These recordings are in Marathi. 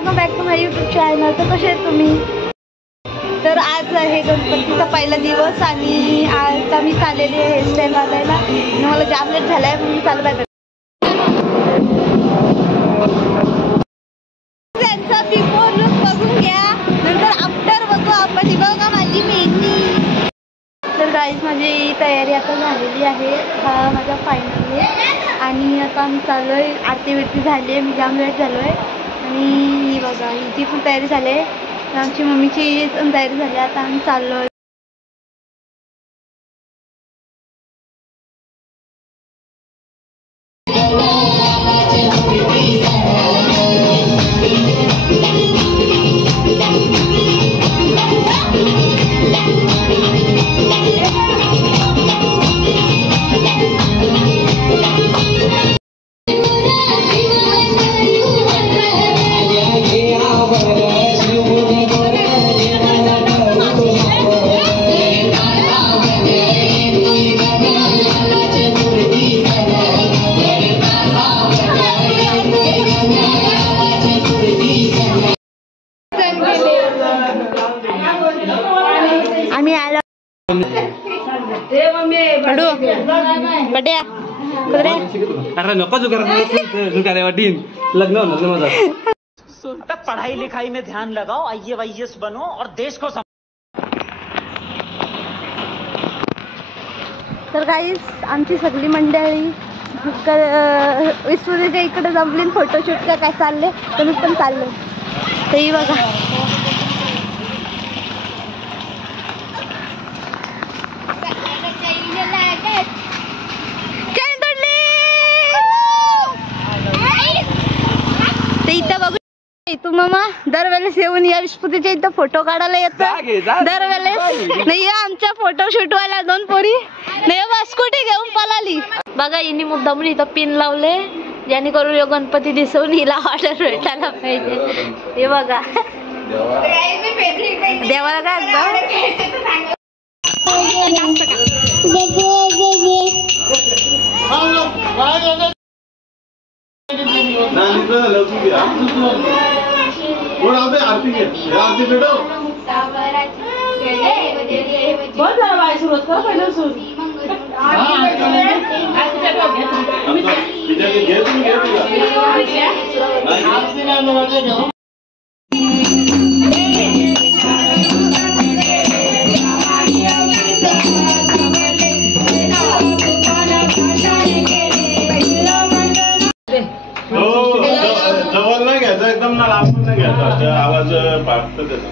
Welcome back to my YouTube channel. तर कसे आहेत तुम्ही? तर आज आहे गणपतीचा पहिला दिवस आणि आज आम्ही चाललेली आहे हेअरस्टाईल बघायला आणि मला जाम लेट झाला आहे म्हणून मी चालू बघायला. त्यांचा बिफोर लुक बघून घ्या, नंतर आफ्टर बघू आपण. ही बघा माझी मेहंदी. तर गाईज माझी तयारी आता झालेली आहे. हा माझा फायनल आहे आणि आता आम्ही चाललो आहे. आरती बिरती झाली आहे, मी जाम लेट झालो आहे. आणि ही बघा हिची पण तयारी झाली आहे, आमची मम्मीची पण तयारी झाली. आता आम्ही चाललो आहे. आम्ही आलो. अरे नको जुकारे वाटीन लग्न होणार माझा. पढ़ाई लिखाई में ध्यान लगाओ, IAS बनो और देश को. तर गाईस आमची सगळी मंडळी विश्वदेच्या इकडे जमली फोटोशूट का काय चालले, तर मी पण चाललो. तर ही बघा ते इथं बघू. तू मामा दरवेळेस येऊन या विस्फुटीच्या इथं फोटो काढायला येतं दरवेळेस. नाही आमच्या फोटोशूट वाला दोन पोरी नाही बा स्कूटी घेऊन पळाली. बघा हिने मुद्दाम इथं पिन लावले जेणेकरून यो गणपती दिसवून हिला ऑर्डर भेटायला पाहिजे. हे बघा देवाला काय जवळ नाही घ्यायचा, एकदम ना लांब नाही घ्यायचा, आवाज पाहतो त्याचा.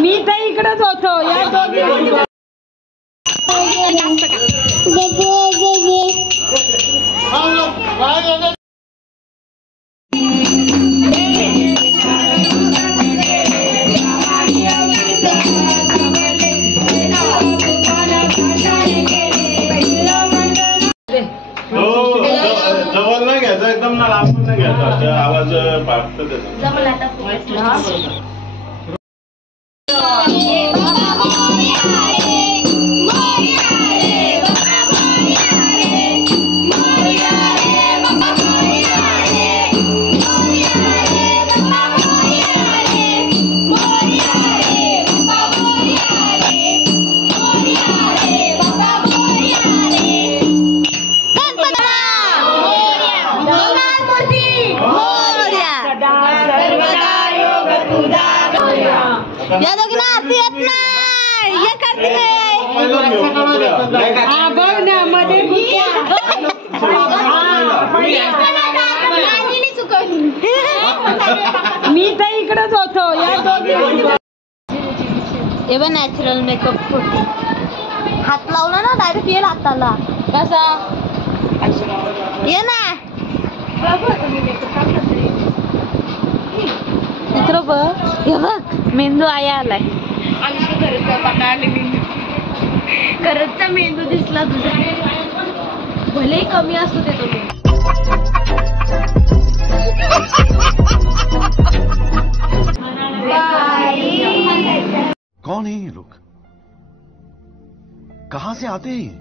मी तर इकडेच होतो या जवळ नाही घ्यायचा, एकदम ना लांब नाही घ्यायचा, आवाज पाहतो त्याचा. या दोघींना आरती येत नाही, हे करते मी तर इकडेच होतो या दोघी. एवढं नॅचरल मेकअप हात लावला ना डायरेक्ट येईल हाताला कसा ये ना. बघ हे बघ मेंदू आया आलाय. करतचा मेंदू दिसला तुझा. भले कमी असतो ते तो मेंदू. कौन है ये लोग, कहाँ से आते हैं?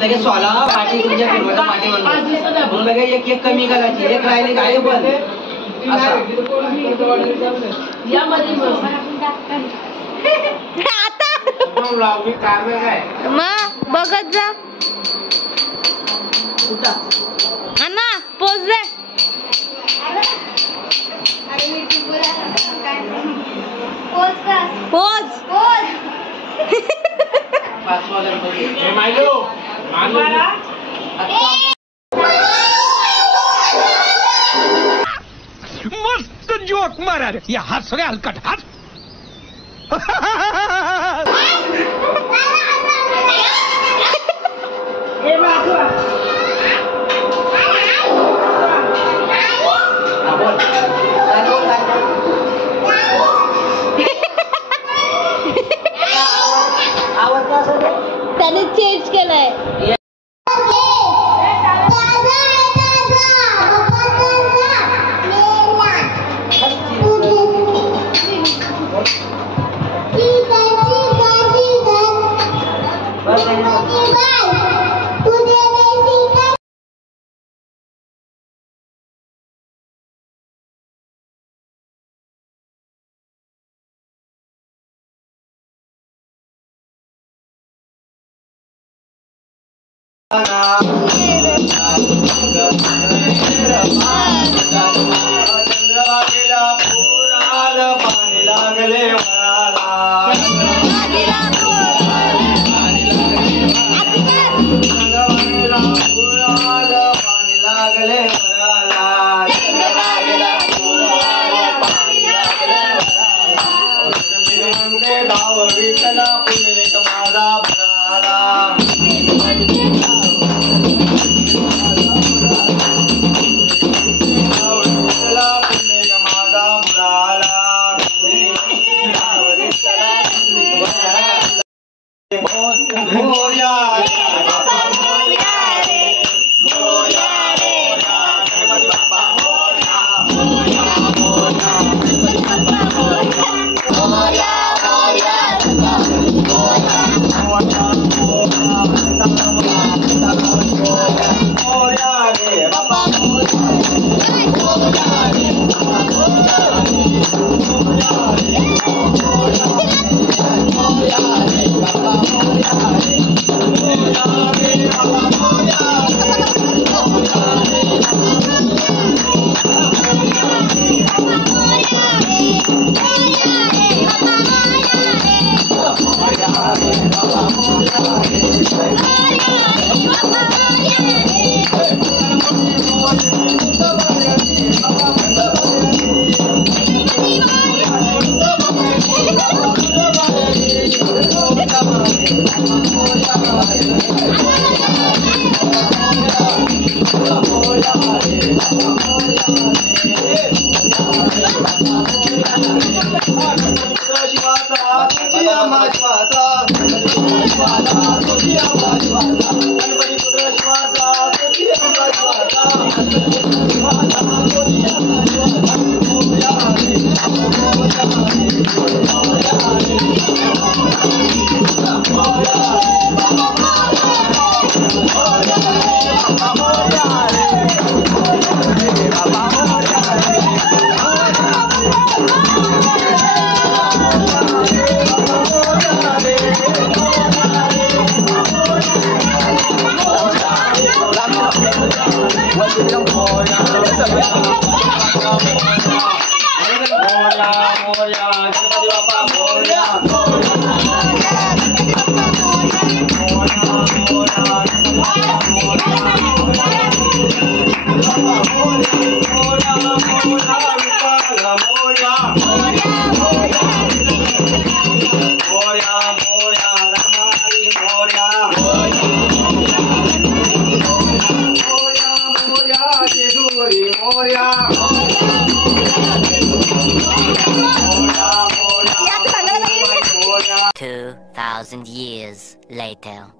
लगेच सोला पाठी तुझ्या फिरवायला पाठी म्हणून लगेच एक एक कमी करायची, एक राहिली काय पण असा. मग बघत जा अण्णा पोच दे. पोच मस्त जोक मारा रे, या हात सगळे हलकट हात. त्याने चेंज केलंय. मोरया. 2,000 years later.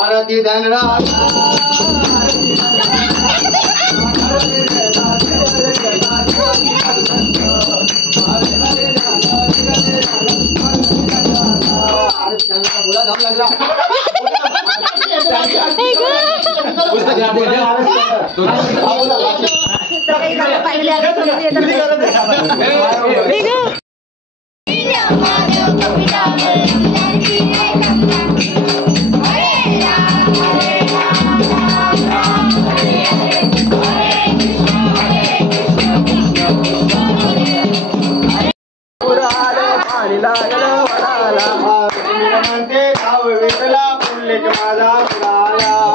आरती धनराज बोला दम लागला म्हणते गाव विकला पुल्लेक माझा